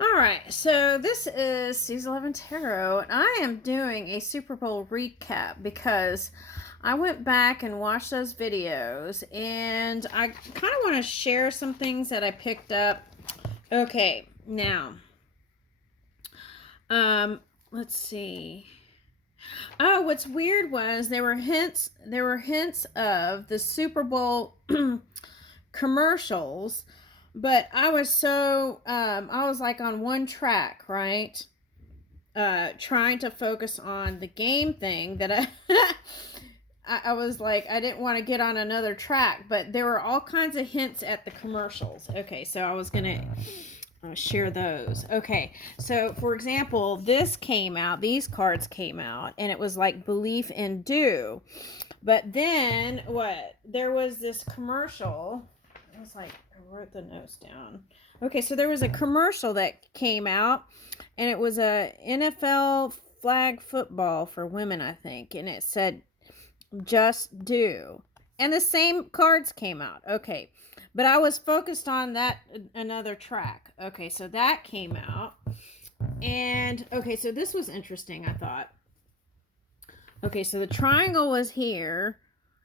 All right, so this is Season 11 Tarot, and I am doing a Super Bowl recap because I went back and watched those videos, and I kind of want to share some things that I picked up. Okay, now, let's see. Oh, what's weird was there were hints of the Super Bowl commercials, but I was like on one track, right? Trying to focus on the game thing that I was like, I didn't want to get on another track, but there were all kinds of hints at the commercials. Okay, so I was gonna share those. Okay, so for example, these cards came out, and it was like belief in do. But then what? There was this commercial. I was like, I wrote the notes down. Okay, so there was a commercial that came out, and it was a NFL flag football for women, I think, and it said just do. And the same cards came out. Okay. But I was focused on that another track. Okay, so that came out. And okay, so this was interesting, I thought. Okay, so the triangle was here.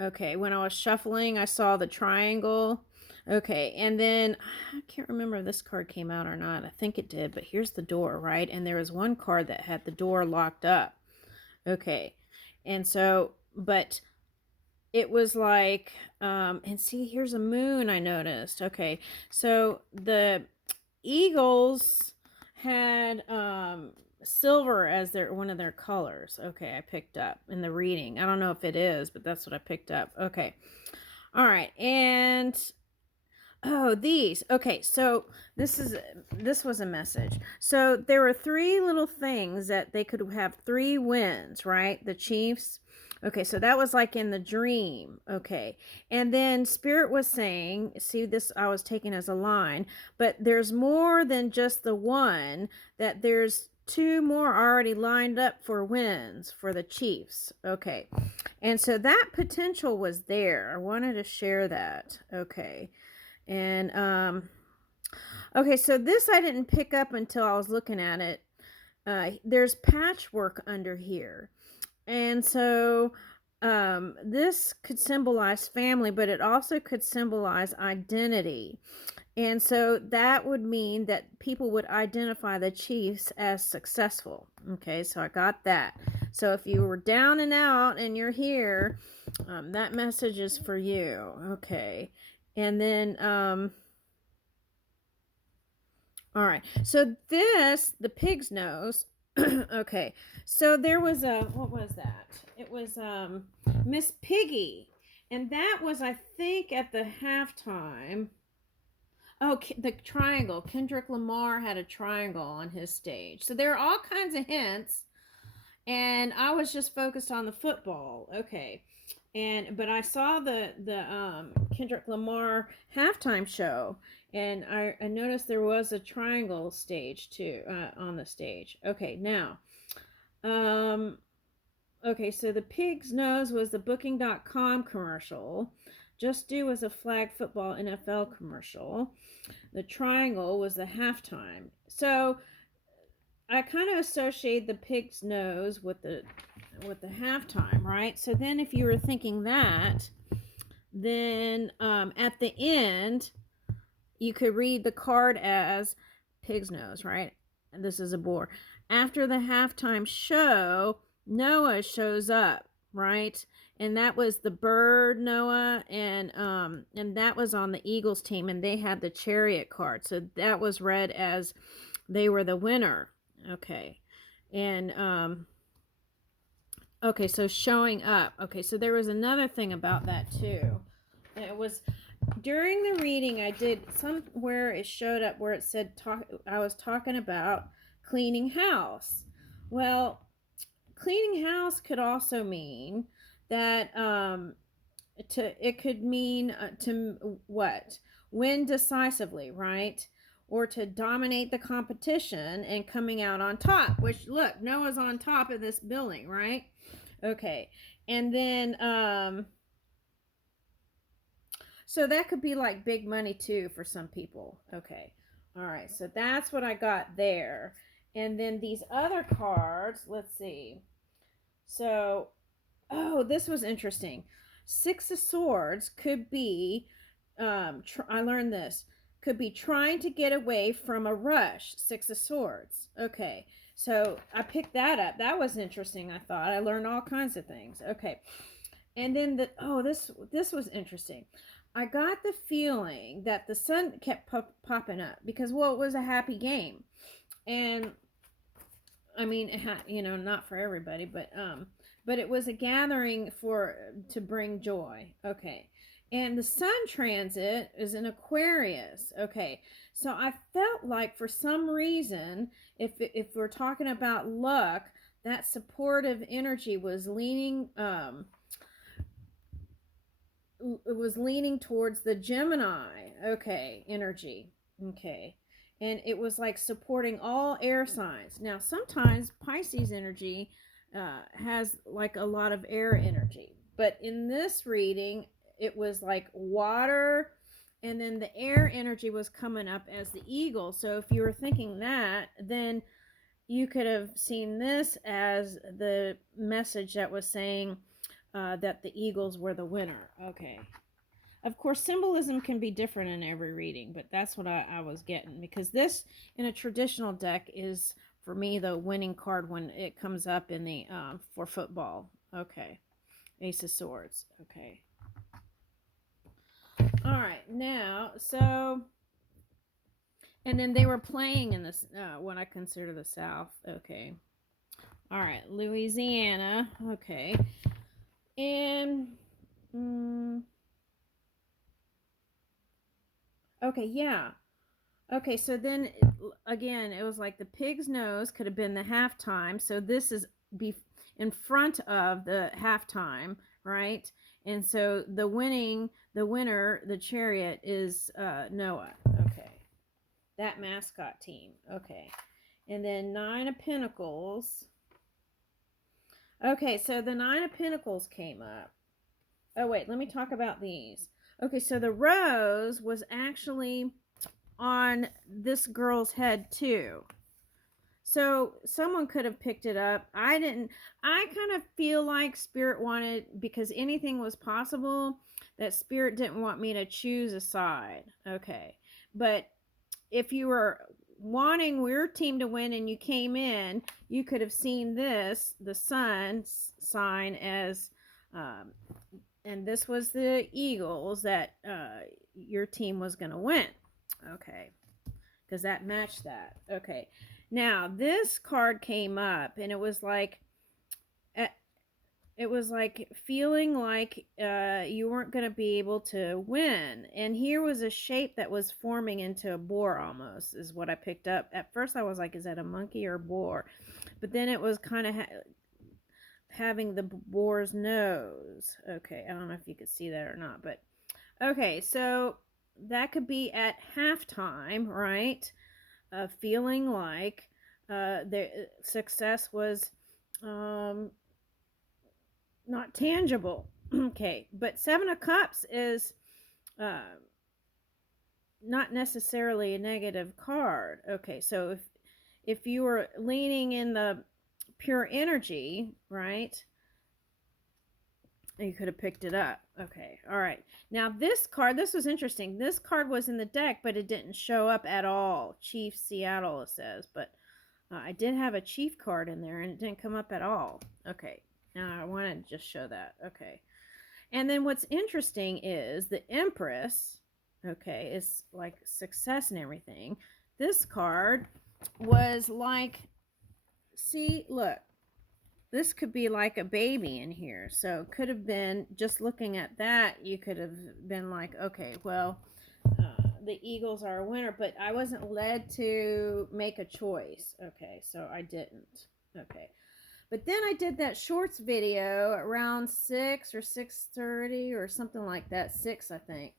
Okay, when I was shuffling, I saw the triangle. Okay, and then I can't remember if this card came out or not. I think it did, but here's the door, right? And there was one card that had the door locked up. Okay, and so, but it was like, and see, here's a moon I noticed. Okay, so the Eagles had silver as their one of their colors. Okay, I picked up in the reading. I don't know if it is, but that's what I picked up. Okay. All right. And oh, these. Okay, so this was a message. So there were three little things that they could have three wins, right? The Chiefs. Okay, so that was like in the dream. Okay. And then Spirit was saying, see this I was taking as a line, but there's more than just the one, that there's two more already lined up for wins for the Chiefs. Okay. And so that potential was there. I wanted to share that. Okay. And okay, so this I didn't pick up until I was looking at it. There's patchwork under here. And so this could symbolize family, but it also could symbolize identity. And so that would mean that people would identify the Chiefs as successful. Okay, so I got that. So if you were down and out and you're here, that message is for you. Okay. And then, all right. So the pig's nose. Okay. So there was what was that? It was Miss Piggy. And that was, I think, at the halftime. Oh, the triangle. Kendrick Lamar had a triangle on his stage. So there are all kinds of hints. And I was just focused on the football. Okay. But I saw the Kendrick Lamar halftime show, and I noticed there was a triangle stage too, on the stage. Okay, now, okay, so the pig's nose was the Booking.com commercial. Just Do was a flag football NFL commercial. The triangle was the halftime. So I kind of associate the pig's nose with the halftime, right? So then if you were thinking that, then at the end, you could read the card as pig's nose, right? And this is a boar. After the halftime show, Noah shows up, right? And that was the bird Noah, and that was on the Eagles team, and they had the chariot card. So that was read as they were the winner. Okay. And okay, so showing up. Okay, so there was another thing about that too. It was during the reading, I did somewhere it showed up where it said I was talking about cleaning house. Well, cleaning house could also mean that it could mean to what? Win decisively, right? Or to dominate the competition and coming out on top, which look, Noah's on top of this building, right? Okay. And then so that could be like big money too for some people. Okay. All right, so that's what I got there. And then these other cards, let's see. So, oh, this was interesting. Six of Swords could be, I learned this, could be trying to get away from a rush. Six of Swords. Okay, so I picked that up. That was interesting, I thought. I learned all kinds of things. Okay. And then this was interesting. I got the feeling that the sun kept popping up because, well, it was a happy game. And I mean, not for everybody, but it was a gathering to bring joy. Okay. And the sun transit is in Aquarius. Okay. So I felt like for some reason, if we're talking about luck, that supportive energy was leaning it was leaning towards the Gemini, okay, energy. Okay. And it was like supporting all air signs. Now, sometimes Pisces energy has like a lot of air energy. But in this reading, it was like water, and then the air energy was coming up as the eagle. So if you were thinking that, then you could have seen this as the message that was saying that the Eagles were the winner. Okay. Of course, symbolism can be different in every reading, but that's what I was getting. Because this, in a traditional deck, is, for me, the winning card when it comes up in the for football. Okay. Ace of Swords. Okay. All right. Now, so... And then they were playing in this, what I consider the South. Okay. All right. Louisiana. Okay. And... okay, yeah. Okay, so then again, it was like the pig's nose could have been the halftime. So this is in front of the halftime, right? And so the winner, the chariot is Noah. Okay. That mascot team. Okay. And then 9 of Pentacles. Okay, so the 9 of Pentacles came up. Oh, wait, let me talk about these. Okay, so the rose was actually on this girl's head too. So someone could have picked it up. I didn't. I kind of feel like Spirit wanted, because anything was possible, that Spirit didn't want me to choose a side. Okay. But if you were wanting your team to win and you came in, you could have seen this, the sun sign, as and this was the Eagles, that your team was going to win. Okay. Because that matched that. Okay. Now, this card came up, and it was like feeling like you weren't going to be able to win. And here was a shape that was forming into a boar almost, is what I picked up. At first, I was like, is that a monkey or a boar? But then it was kind of having the boar's nose. Okay, I don't know if you could see that or not, but okay, so that could be at halftime, right? Feeling like the success was not tangible. Okay, but 7 of Cups is not necessarily a negative card. Okay, so if you were leaning in the pure energy, right, you could have picked it up. Okay, all right. Now this card, this was interesting. This card was in the deck, but it didn't show up at all. Chief Seattle, it says. But I did have a Chief card in there, and it didn't come up at all. Okay, now I want to just show that. Okay. And then what's interesting is the Empress, okay, is like success and everything. This card was like, see, look. This could be like a baby in here. So could have been, just looking at that, you could have been like, okay, well, the Eagles are a winner. But I wasn't led to make a choice. Okay, so I didn't. Okay. But then I did that shorts video around 6 or 6:30 or something like that. 6, I think.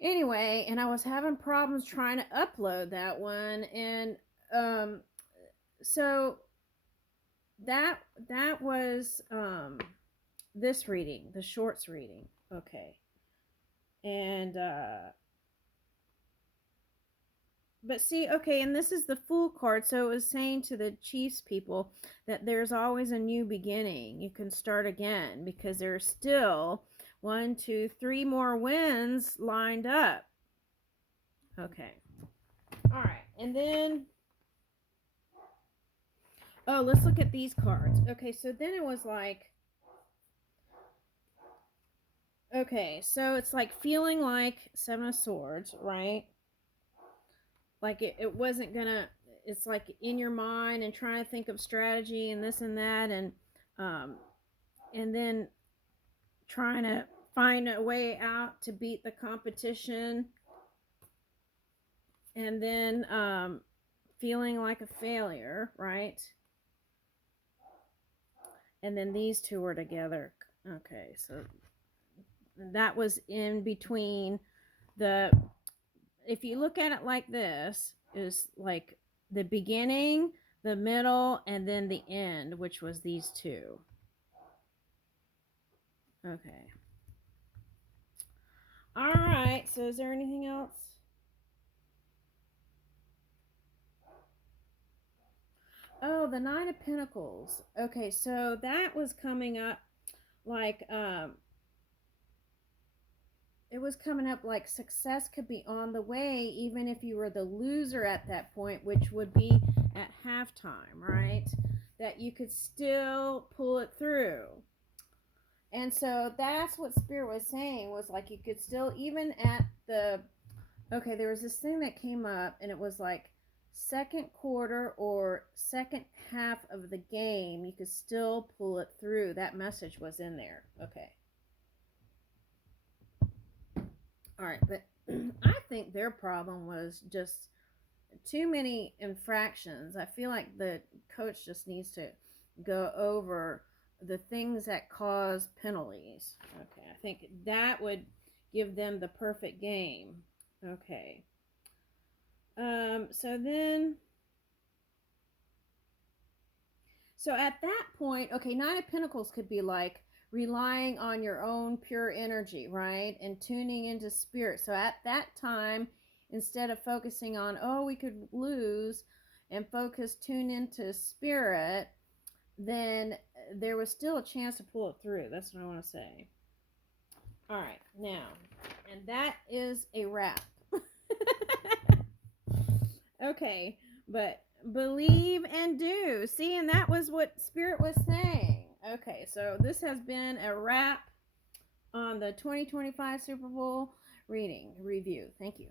Anyway, and I was having problems trying to upload that one. And so... that was this reading, the shorts reading. Okay. And But see, okay, and this is the Fool card. So it was saying to the Chiefs people that there's always a new beginning. You can start again because there's still 1, 2, 3 more wins lined up. Okay. All right. And then, oh, let's look at these cards. Okay, so then it was like, okay, so it's like feeling like Seven of Swords, right? Like it wasn't gonna, it's like in your mind and trying to think of strategy and this and that, and then trying to find a way out to beat the competition, and then feeling like a failure, right? And then these two were together. Okay, so that was in between the, if you look at it like this, is like the beginning, the middle, and then the end, which was these two. Okay. All right, so is there anything else? Oh, the Nine of Pentacles. Okay, so that was coming up like it was coming up like success could be on the way even if you were the loser at that point, which would be at halftime, right? That you could still pull it through. And so that's what Spirit was saying, was like you could still, even at the, okay, there was this thing that came up and it was like second quarter or second half of the game, you could still pull it through. That message was in there. Okay. All right, but I think their problem was just too many infractions. I feel like the coach just needs to go over the things that cause penalties. Okay, I think that would give them the perfect game. Okay. So at that point, okay, Nine of Pentacles could be like relying on your own pure energy, right? And tuning into Spirit. So at that time, instead of focusing on, oh, we could lose, and tune into Spirit, then there was still a chance to pull it through. That's what I want to say. All right, now, and that is a wrap. Okay, but believe and do. See, and that was what Spirit was saying. Okay, so this has been a wrap on the 2025 Super Bowl reading review. Thank you.